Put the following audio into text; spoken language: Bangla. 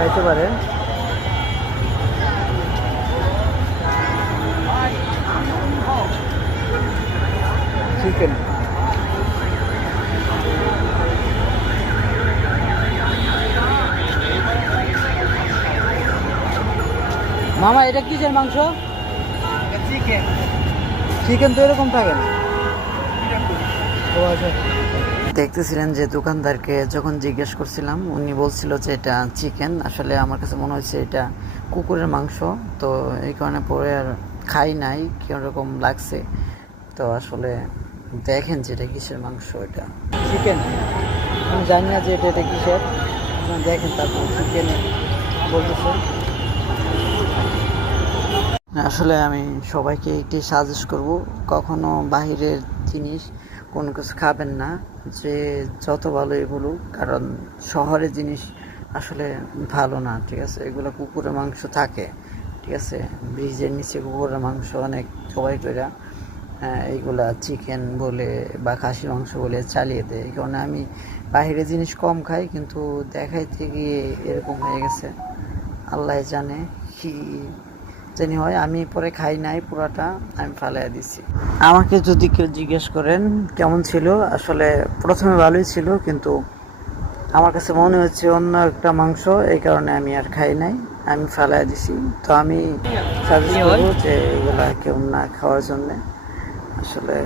খাইতে পারেন। চিকেন মামা, এটা কিসের মাংস? চিকেন। চিকেন তো এরকম থাকে না। ও আচ্ছা। দেখতেছিলেন যে দোকানদারকে যখন জিজ্ঞেস করছিলাম, উনি বলছিল যে এটা চিকেন। আসলে আমার কাছে মনে হয়েছে এটা কুকুরের মাংস, তো এই কারণে পরে আর খাই নাই, কীরকম লাগছে। তো আসলে দেখেন যে এটা কিসের মাংস। এটা চিকেন, আমি জানি না যে এটা কিসের। দেখেন তারপর চিকেন বলতেছে। আসলে আমি সবাইকে এটি সাজেস্ট করব, কখনো বাহিরের জিনিস কোনো কিছু খাবেন না, যে যত ভালোই বলুক, কারণ শহরের জিনিস আসলে ভালো না। ঠিক আছে, এগুলো কুকুরের মাংস থাকে। ঠিক আছে, ব্রিজের নিচে কুকুরের মাংস অনেক সবাই করে এইগুলা চিকেন বলে বা খাসির মাংস বলে চালিয়ে দেয়। এই কারণে আমি বাহিরের জিনিস কম খাই, কিন্তু দেখাইতে গিয়ে এরকম হয়ে গেছে। আল্লাহ জানে কি জানি হয়। আমি পরে খাই নাই পুরাটা, আমি ফালাই দিছি। আমাকে যদি কেউ জিজ্ঞেস করেন কেমন ছিল, আসলে প্রথমে ভালোই ছিল, কিন্তু আমার কাছে মনে হচ্ছে অন্য একটা মাংস, এই কারণে আমি আর খাই নাই, আমি ফালাই দিছি। তো আমি সাজেস্ট করবো যে এগুলা কেউ না খাওয়ার জন্যে। আসলে